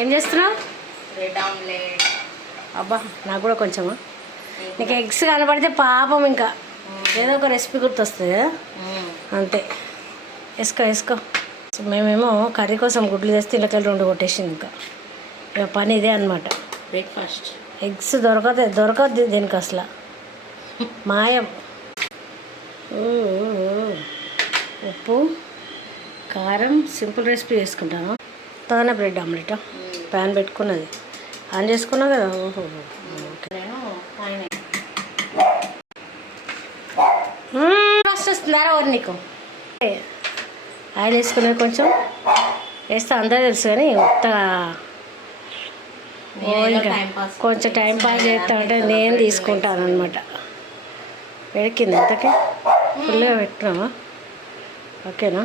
ఏం చేస్తున్నావు? Bread omelette. అబ్బా నాకు కూడా కొంచెమా. నీకు ఎగ్స్ కనపడితే పాపం ఇంకా ఏదో ఒక రెసిపీ గుర్తొస్తుంది కదా, అంతే. వేసుకో వేసుకో. మేమేమో కర్రీ కోసం గుడ్లు తెస్తే ఇళ్ళకెళ్ళి 2 కొట్టేసింది. ఇంకా ఇక పని ఇదే అనమాట. బ్రేక్ఫాస్ట్. ఎగ్స్ దొరకద్ది దీనికి అసలు, మాయం. ఉప్పు కారం సింపుల్ రెసిపీ చేసుకుంటాను. తోనే బ్రెడ్ ఆమ్లెట్ ప్యాన్ పెట్టుకున్నది ఆన్ చేసుకున్నా కదా. ఓహో ఫస్ట్ వస్తున్నారా ఎవరు నీకు? ఆయిల్ వేసుకునేది కొంచెం వేస్తే అందరూ తెలుసు, కానీ కొత్తగా ఇంకా కొంచెం టైం పాస్ చేస్తా ఉంటే నేను తీసుకుంటాను అనమాట. వేడికింది ఎంతకి ఫుల్గా పెట్టినామా? ఓకేనా?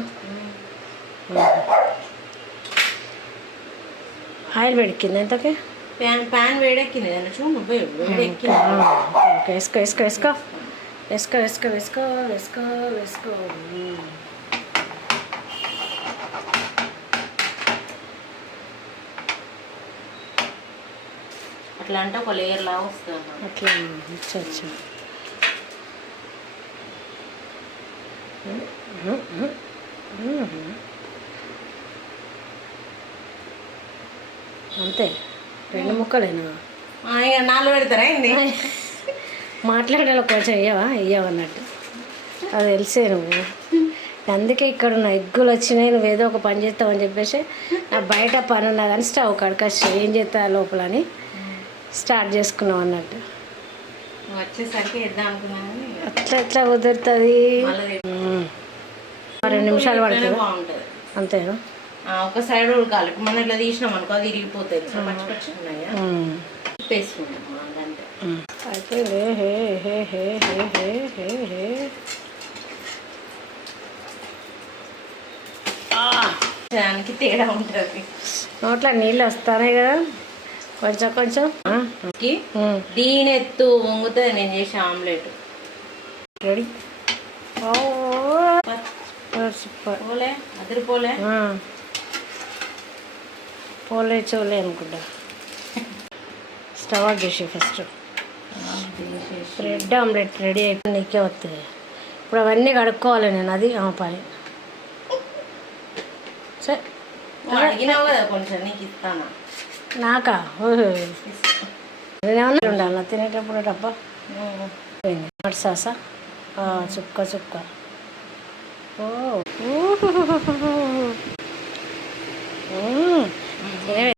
ఆయిల్ వేడెక్కింది ఎంతకి? ప్యాన్ వేడెక్కింది. ఓకే వేసుకో వేసుకో వేసుకో వేసుకో వేసుకో వేసుకో వేసుకో వేసుకో. అట్లా అంటే ఒక లేయర్ లాగా వస్తుంది అట్లా. అచ్చా అచ్చా. అంతే 2 ముక్కలేనా? ఇక 4 పెడతారా ఏంది? మాట్లాడాలి కొంచెం ఇయ్యవన్నట్టు, అది తెలిసే నువ్వు. అందుకే ఇక్కడ ఉన్న ఎగ్గులు వచ్చినాయి, నువ్వు ఏదో ఒక పని చేస్తావని చెప్పేసి నా బయట పని ఉన్నా కానీ స్టవ్ కడకచ్చి ఏం చేస్తా లోపలని స్టార్ట్ చేసుకున్నావు అన్నట్టు. వచ్చేసరికి వేద్దాం అనుకున్నాను. అట్లా ఎట్లా కుదురుతుంది? 2 నిమిషాలు పడుతుంది అంతేనా? ఒక సైడ్ ఉడకాలి. మనం ఇట్లా తీసినాం అనుకో అది ఇరిగిపోతుంది. అయిపోయింది. హే హే హే హే హే హే హే. దానికి తేడా ఉంటుంది. నోట్లో నీళ్ళు వస్తానే కదా కొంచెం కొంచెం. దీని ఎత్తు వంగుతుంది నేను చేసే ఆమ్లెట్. రెడీ. సూపర్. పోలే అదిరిపోలే. పోలే చోలే అనుకుంటా. స్టవ్ ఆఫ్ చేసి ఫస్ట్ బ్రెడ్ ఆమ్లెట్ రెడీ అయిపోయి నీకే వస్తుంది. ఇప్పుడు అవన్నీ కడుక్కోవాలి నేను, అది పని. సరే అడిగినావు కదా కొంచెం నీకు ఇస్తానా? నాకా? నేనేమన్నా ఉండాలి తినేటప్పుడు డబ్బా సాసా చుక్క చుక్క. ఓ